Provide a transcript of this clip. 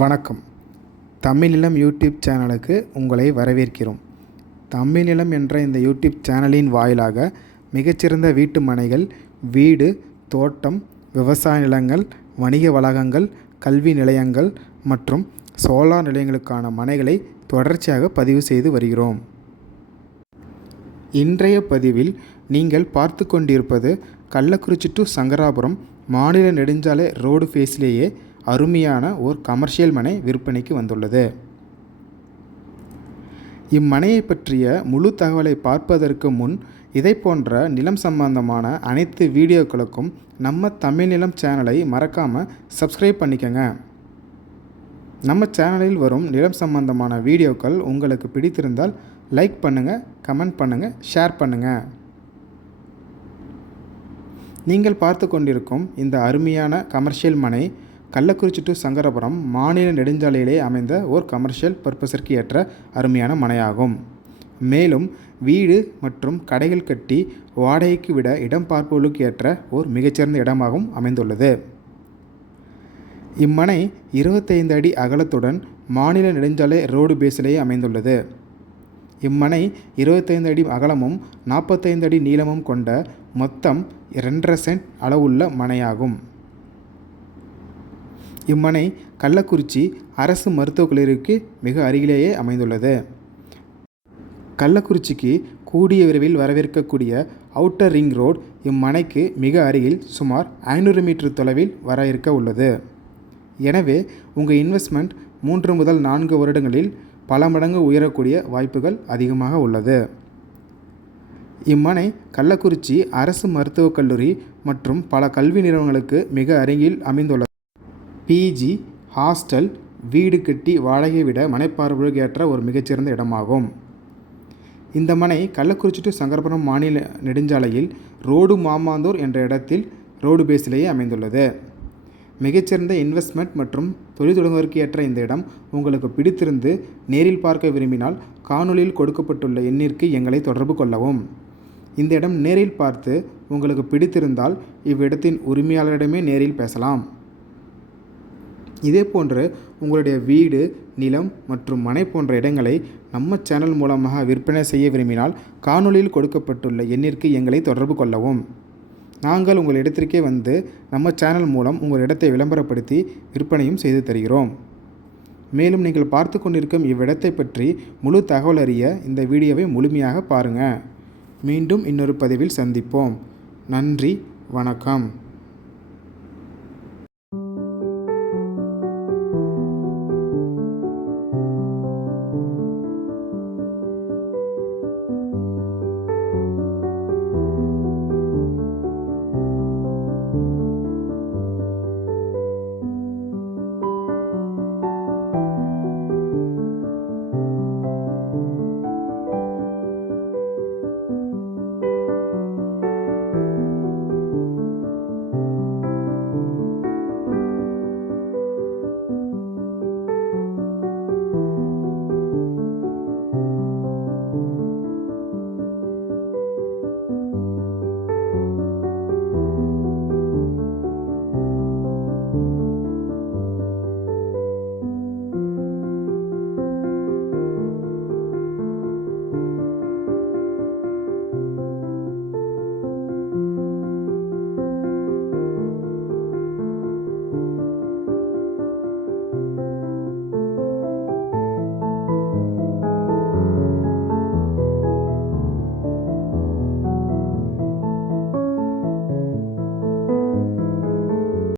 வணக்கம். தமிழ்நிலம் யூடியூப் சேனலுக்கு உங்களை வரவேற்கிறோம். தமிழ்நிலம் என்ற இந்த யூடியூப் சேனலின் வாயிலாக மிகச்சிறந்த வீட்டு மனைகள், வீடு, தோட்டம், விவசாய நிலங்கள், வணிக வளாகங்கள், கல்வி நிலையங்கள் மற்றும் சோலார் நிலையங்களுக்கான மனைகளை தொடர்ச்சியாக பதிவு செய்து வருகிறோம். இன்றைய பதிவில் நீங்கள் பார்த்து கொண்டிருப்பது கள்ளக்குறிச்சி டு சங்கராபுரம் மாநில நெடுஞ்சாலை ரோடு ஃபேஸ்லேயே அருமையான ஒரு கமர்ஷியல் மனை விற்பனைக்கு வந்துள்ளது. இம்மனையை பற்றிய முழு தகவலை பார்ப்பதற்கு முன் இதை போன்ற நிலம் சம்பந்தமான அனைத்து வீடியோக்களுக்கும் நம்ம தமிழ் நிலம் சேனலை மறக்காமல் சப்ஸ்கிரைப் பண்ணிக்கங்க. நம்ம சேனலில் வரும் நிலம் சம்பந்தமான வீடியோக்கள் உங்களுக்கு பிடித்திருந்தால் லைக் பண்ணுங்கள், கமெண்ட் பண்ணுங்கள், ஷேர் பண்ணுங்கள். நீங்கள் பார்த்து கொண்டிருக்கும் இந்த அருமையான கமர்ஷியல் மனை கள்ளக்குறிச்சி டு சங்கராபுரம் மாநில நெடுஞ்சாலையிலே அமைந்த ஓர் கமர்ஷியல் பர்பஸிற்கு ஏற்ற அருமையான மனையாகும். மேலும் வீடு மற்றும் கடைகள் கட்டி வாடகைக்கு விட இடம் பார்ப்பவர்களுக்கு ஏற்ற ஓர் மிகச்சிறந்த இடமாகவும் அமைந்துள்ளது. இம்மனை 25 அடி அகலத்துடன் மாநில நெடுஞ்சாலை ரோடு பேஸிலேயே அமைந்துள்ளது. இம்மனை 25 அடி அகலமும் 45 அடி நீளமும் கொண்ட மொத்தம் 2.5 சென்ட் அளவுள்ள மனையாகும். இம்மனை கள்ளக்குறிச்சி அரசு மருத்துவக் கல்லூரிக்கு மிக அருகிலேயே அமைந்துள்ளது. கள்ளக்குறிச்சிக்கு கூடிய விரைவில் வரவேற்கக்கூடிய அவுட்டர் ரிங் ரோடு இம்மனைக்கு மிக அருகில் சுமார் 500 மீட்டர் தொலைவில் வர இருக்க உள்ளது. எனவே உங்கள் இன்வெஸ்ட்மெண்ட் 3 முதல் 4 வருடங்களில் பல மடங்கு உயரக்கூடிய வாய்ப்புகள் அதிகமாக உள்ளது. இம்மனை கள்ளக்குறிச்சி அரசு மருத்துவக் கல்லூரி மற்றும் பல கல்வி நிறுவனங்களுக்கு மிக அருகில் அமைந்துள்ளது. பிஜி, ஹாஸ்டல், வீடு கட்டி வாடகை விட மனைப்பார்வைக்கு ஏற்ற ஒரு மிகச்சிறந்த இடமாகும். இந்த மனை கள்ளக்குறிச்சி டு சங்கராபுரம் மாநில நெடுஞ்சாலையில் ரோடு மாமாந்தூர் என்ற இடத்தில் ரோடு பேஸிலேயே அமைந்துள்ளது. மிகச்சிறந்த இன்வெஸ்ட்மெண்ட் மற்றும் தொழில் தொடங்குவதற்கு ஏற்ற இந்த இடம் உங்களுக்கு பிடித்திருந்து நேரில் பார்க்க விரும்பினால் காணொலியில் கொடுக்கப்பட்டுள்ள எண்ணிற்கு எங்களை தொடர்பு கொள்ளவும். இந்த இடம் நேரில் பார்த்து உங்களுக்கு பிடித்திருந்தால் இவ்விடத்தின் உரிமையாளரிடமே நேரில் பேசலாம். இதே போன்று உங்களுடைய வீடு, நிலம் மற்றும் மனை போன்ற இடங்களை நம்ம சேனல் மூலமாக விற்பனை செய்ய விரும்பினால் காணொலியில் கொடுக்கப்பட்டுள்ள எண்ணிற்கு எங்களை தொடர்பு கொள்ளவும். நாங்கள் உங்கள் இடத்திற்கே வந்து நம்ம சேனல் மூலம் உங்கள் இடத்தை விளம்பரப்படுத்தி விற்பனையும் செய்து தருகிறோம். மேலும் நீங்கள் பார்த்து கொண்டிருக்கும் இவ்விடத்தை பற்றி முழு தகவல் அறிய இந்த வீடியோவை முழுமையாக பாருங்கள். மீண்டும் இன்னொரு பதிவில் சந்திப்போம். நன்றி, வணக்கம்.